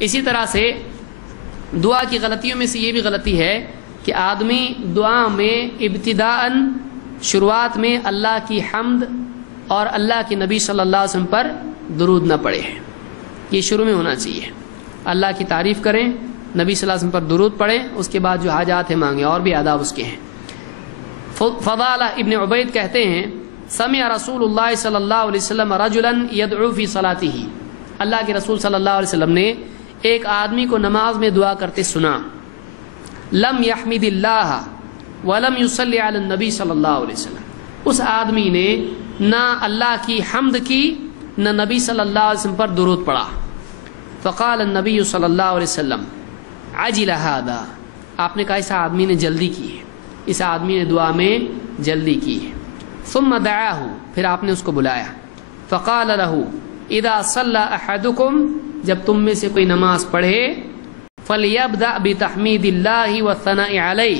اسی طرح سے دعا کی غلطیوں میں سے یہ بھی غلطی ہے کہ آدمی دعا میں ابتداءً شروعات میں اللہ کی حمد اور اللہ کے نبی صلی اللہ علیہ وسلم پر درود نہ پڑھے. یہ شروع میں ہونا چاہیے. اللہ کی تعریف کریں، نبی صلی اللہ علیہ وسلم پر درود پڑھیں، اس کے بعد جو حاجات ہیں مانگیں، اور بھی آداب اس کے ہیں. فضالہ ابن عبید کہتے ہیں سمع رسول اللہ صلی اللہ علیہ وسلم رجلا یدعو فی صلاتہ، اللہ کے رسول صلی اللہ علیہ وسلم نے ایک آدمی کو نماز میں دعا کرتے سنا. لم یحمد اللہ ولم یصلی علی النبی صلی اللہ علیہ وسلم، اس آدمی نے نہ اللہ کی حمد کی نہ نبی صلی اللہ علیہ وسلم پر درود پڑھا. فقال النبی صلی اللہ علیہ وسلم عجل ھذا، آپ نے کہا اس آدمی نے جلدی کی ہے، اس آدمی نے دعا میں جلدی کی ہے. ثم دعاہ، پھر آپ نے اس کو بلایا. فقال له اذا صلى احدكم، جب تم میں سے کوئی نماز پڑھے، فلیبدأ بتحمید اللہ والثناء علیہ،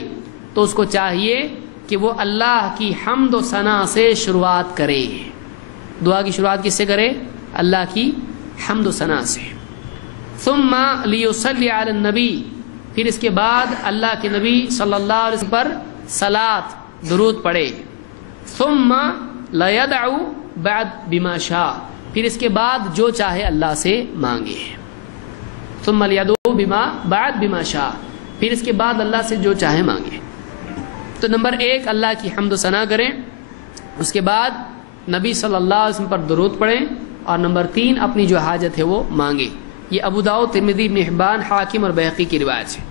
تو اس کو چاہیے کہ وہ اللہ کی حمد و ثنا سے شروعات کرے. دعا کی شروعات کس سے کرے؟ اللہ کی حمد و ثنا سے. ثم لیصلی علی النبی، پھر اس کے بعد اللہ کے نبی صلی اللہ علیہ وسلم پر صلاۃ درود پڑھے. ثم لیدعو بعد بما شاء، پھر اس کے بعد جو چاہے اللہ سے مانگے. ثم لیدعو بعد بما شاء، پھر اس کے بعد اللہ سے جو چاہے مانگے. تو نمبر 1 اللہ کی حمد و ثنا کریں، اس کے بعد نبی صلی اللہ علیہ وسلم پر درود پڑھیں، اور نمبر 3 اپنی جو حاجت ہے وہ مانگیں. یہ ابو داؤد، ترمذی، ابن حبان، حاکم اور بیہقی کی روایت ہے.